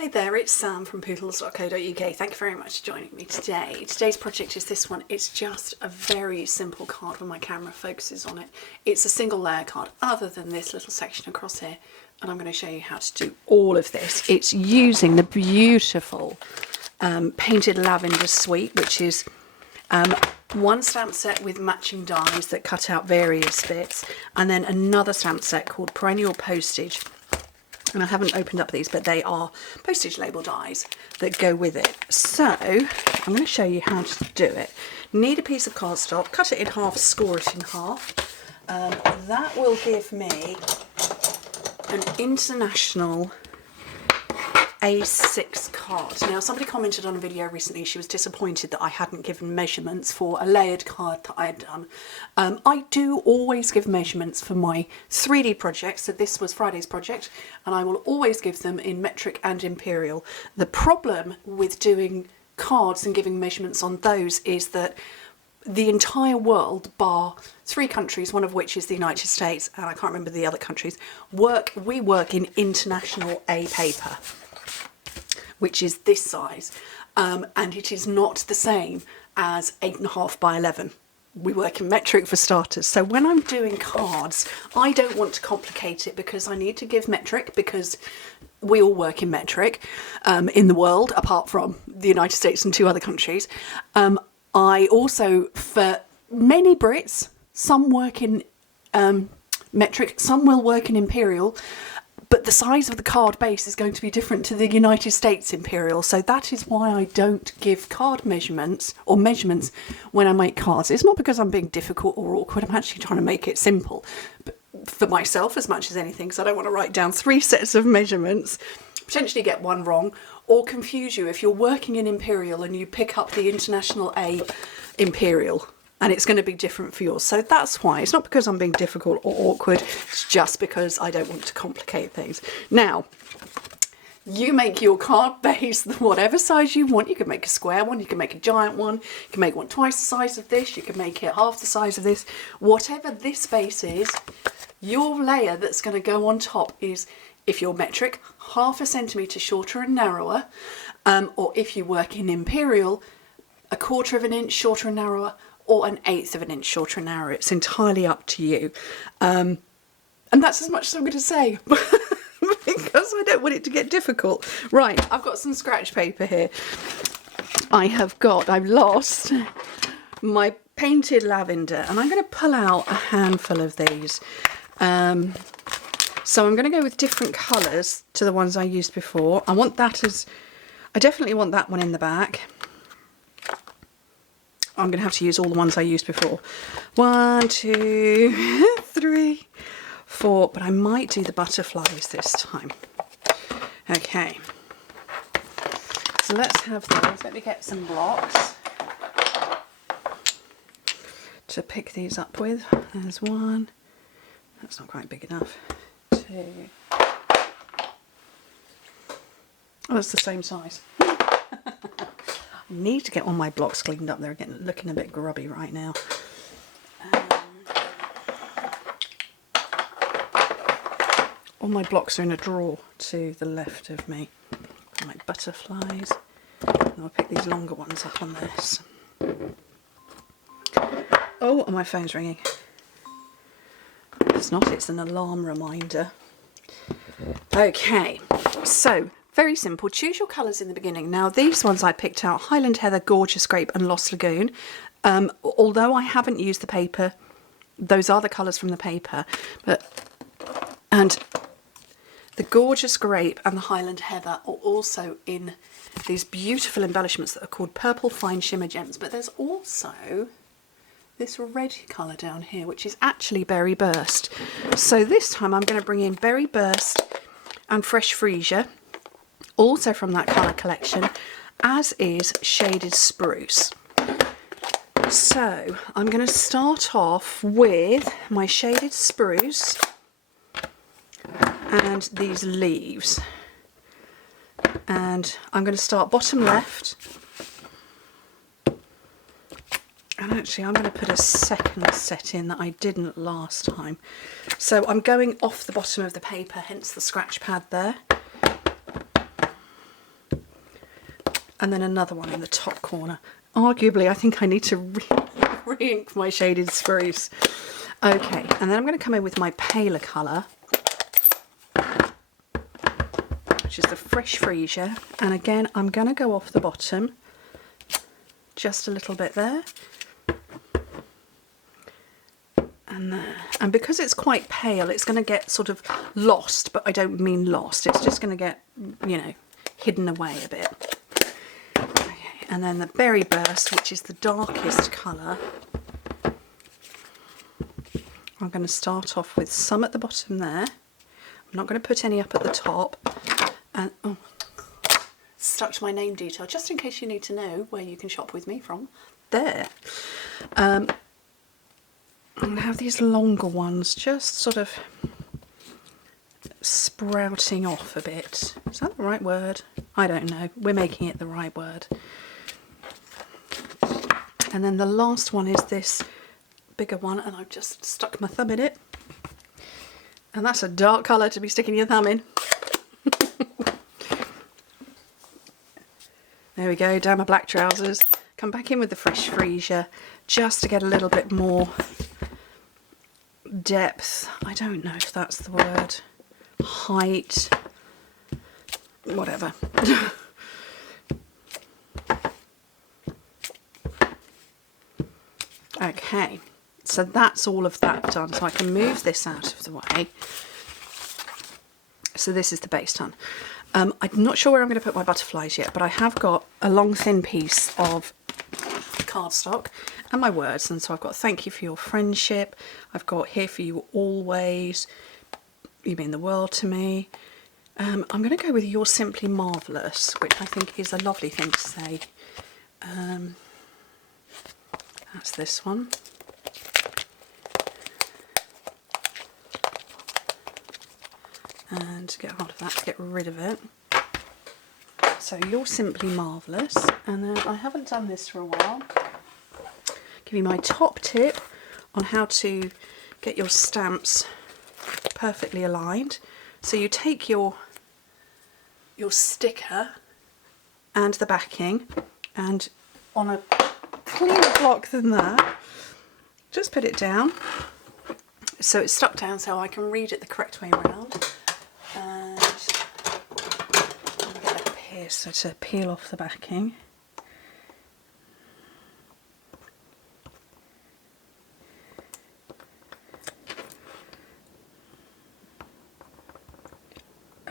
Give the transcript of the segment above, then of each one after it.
Hi there, it's Sam from Pootles.co.uk. Thank you very much for joining me today. Today's project is this one. It's just a very simple card when my camera focuses on it. It's a single layer card other than this little section across here, and I'm going to show you how to do all of this. It's using the beautiful painted lavender suite, which is one stamp set with matching dies that cut out various bits, and then another stamp set called Perennial Postage. And I haven't opened up these, but they are postage label dies that go with it. So I'm going to show you how to do it. Need a piece of cardstock, cut it in half, score it in half. That will give me an international A6 card. Now, somebody commented on a video recently, she was disappointed that I hadn't given measurements for a layered card that I had done. I do always give measurements for my 3D projects, so this was Friday's project, and I will always give them in metric and imperial. The problem with doing cards and giving measurements on those is that the entire world, bar 3 countries, one of which is the United States, and I can't remember the other countries, we work in international A paper, which is this size, and it is not the same as 8.5 by 11. We work in metric for starters. So when I'm doing cards, I don't want to complicate it because I need to give metric, because we all work in metric in the world, apart from the United States and 2 other countries. I also, for many Brits, some work in metric, some will work in imperial, but the size of the card base is going to be different to the United States imperial. So that is why I don't give card measurements or measurements when I make cards. It's not because I'm being difficult or awkward. I'm actually trying to make it simple, but for myself as much as anything, because I don't want to write down 3 sets of measurements, potentially get one wrong, or confuse you if you're working in imperial and you pick up the international A imperial, and it's going to be different for yours. So that's why. It's not because I'm being difficult or awkward, it's just because I don't want to complicate things. Now, you make your card base whatever size you want. You can make a square one, you can make a giant one, you can make one twice the size of this, you can make it half the size of this. Whatever this base is, your layer that's going to go on top is, if you're metric, 1/2 centimetre shorter and narrower, or if you work in imperial, 1/4 inch shorter and narrower, or 1/8 inch shorter and narrower. It's entirely up to you. And that's as much as I'm going to say, because I don't want it to get difficult. Right, I've got some scratch paper here. I've lost my painted lavender, and I'm going to pull out a handful of these. So I'm going to go with different colours to the ones I used before. I definitely want that one in the back. I'm going to have to use all the ones I used before. 1, 2, 3, 4, but I might do the butterflies this time. Okay, so let's have those. Let me get some blocks to pick these up with. There's 1. That's not quite big enough. 2. Oh, that's the same size. I need to get all my blocks cleaned up. They're looking a bit grubby right now. All my blocks are in a drawer to the left of me. My butterflies. And I'll pick these longer ones up on this. Oh, and my phone's ringing. It's not, it's an alarm reminder. Okay, so very simple. Choose your colours in the beginning. Now, these ones I picked out: Highland Heather, Gorgeous Grape and Lost Lagoon. Although I haven't used the paper, those are the colours from the paper. And the Gorgeous Grape and the Highland Heather are also in these beautiful embellishments that are called Purple Fine Shimmer Gems. But there's also this red colour down here, which is actually Berry Burst. So this time I'm going to bring in Berry Burst and Fresh Freesia, also from that colour collection, as is Shaded Spruce. So I'm going to start off with my Shaded Spruce and these leaves. And I'm going to start bottom left. And actually I'm going to put a second set in that I didn't last time. So I'm going off the bottom of the paper, hence the scratch pad there. and then another one in the top corner. Arguably, I think I need to re-ink my shaded spruce. Okay, and then I'm going to come in with my paler colour, which is the Fresh Freesia, and again I'm going to go off the bottom just a little bit there and there, and because it's quite pale it's going to get sort of lost, but I don't mean lost, it's just going to get, you know, hidden away a bit. Okay, and then the Berry Burst, which is the darkest colour, I'm going to start off with some at the bottom there. I'm not going to put any up at the top. And oh, stuck to my name detail, just in case you need to know where you can shop with me from. There. I'm going to have these longer ones just sort of sprouting off a bit. Is that the right word? I don't know. We're making it the right word. And then the last one is this bigger one, and I've just stuck my thumb in it, and that's a dark colour to be sticking your thumb in. There we go, down my black trousers. Come back in with the Fresh Freesia just to get a little bit more depth. I don't know if that's the word. Height, whatever. Okay. So that's all of that done, so I can move this out of the way. So this is the base done. I'm not sure where I'm going to put my butterflies yet, but I have got a long thin piece of cardstock and my words, and so I've got thank you for your friendship, I've got here for you always, you mean the world to me. I'm going to go with you're simply marvellous, which I think is a lovely thing to say. That's this one. And get hold of that to get rid of it. So you're simply marvellous. And then I haven't done this for a while. Give you my top tip on how to get your stamps perfectly aligned. So you take your sticker and the backing, and on a cleaner block than that, just put it down so it's stuck down so I can read it the correct way around. And I'll get a piercer to peel off the backing.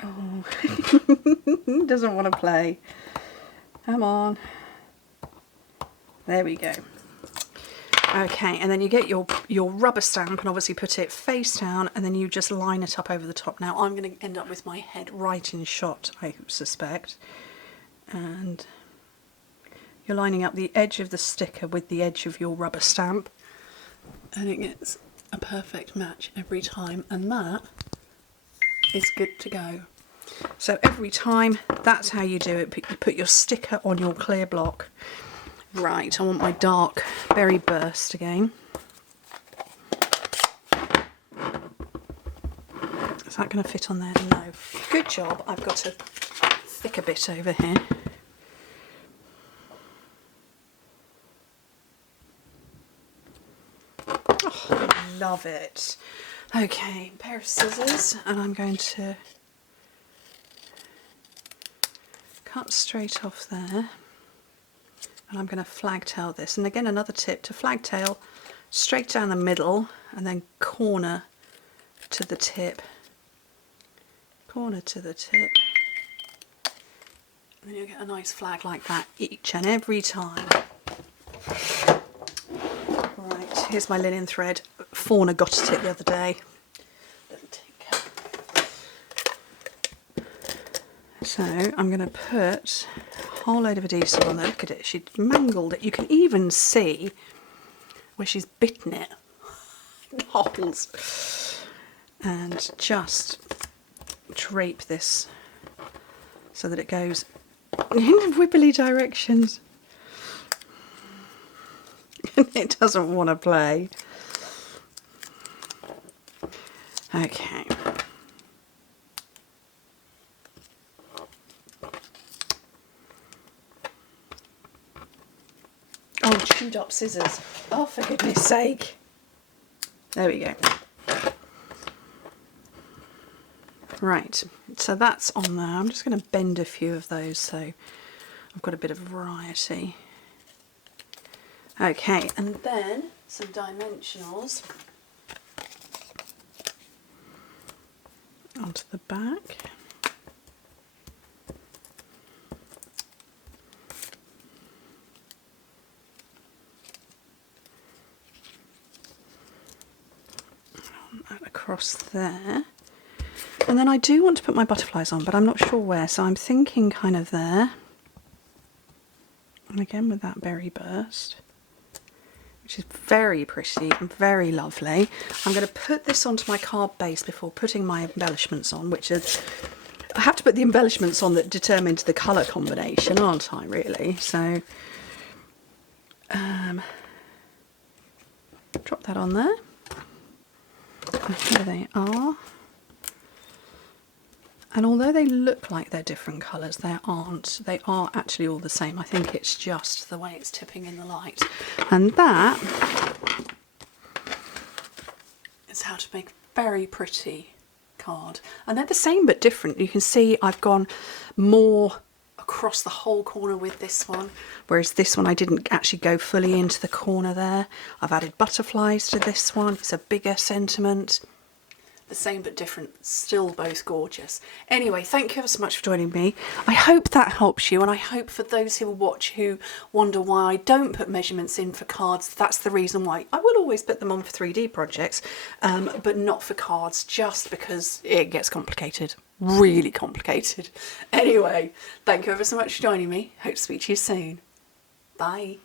Oh, doesn't want to play. Come on. There we go. Okay, and then you get your rubber stamp and obviously put it face down, and then you just line it up over the top. Now I'm going to end up with my head right in shot, I suspect. And you're lining up the edge of the sticker with the edge of your rubber stamp, and it gets a perfect match every time, and that is good to go. So every time, that's how you do it. You put your sticker on your clear block. Right, I want my dark Berry Burst again. Is that going to fit on there? No. Good job, I've got a thicker bit over here. Oh, I love it. Okay, pair of scissors, and I'm going to cut straight off there. And I'm going to flagtail this. And again, another tip to flagtail straight down the middle and then corner to the tip. Corner to the tip. And then you'll get a nice flag like that each and every time. Right, here's my linen thread. Fauna got at it the other day. So I'm going to put a whole load of adhesive on there. Look at it, she mangled it. You can even see where she's bitten it. Holes. And just drape this so that it goes in wibbly directions. And it doesn't want to play. Okay. chewed up scissors. Oh, for goodness sake. There we go. Right, so that's on there. I'm just going to bend a few of those so I've got a bit of variety. Okay, and then some dimensionals onto the back. Across there, and then I do want to put my butterflies on, but I'm not sure where, so I'm thinking kind of there, and again with that berry burst, which is very pretty and very lovely. I'm going to put this onto my card base before putting my embellishments on, which is, I have to put the embellishments on that determines the colour combination, aren't I, really? So drop that on there. And here they are. And although they look like they're different colours, they aren't. They are actually all the same. I think it's just the way it's tipping in the light. And that is how to make a very pretty card. And they're the same but different. You can see I've gone more across the whole corner with this one, whereas this one I didn't actually go fully into the corner there. I've added butterflies to this one. It's a bigger sentiment. The same but different, still both gorgeous. Anyway, thank you ever so much for joining me. I hope that helps you, and I hope for those who will watch who wonder why I don't put measurements in for cards, that's the reason why. I will always put them on for 3D projects, but not for cards, just because it gets complicated, really complicated. Anyway, thank you ever so much for joining me. Hope to speak to you soon. Bye.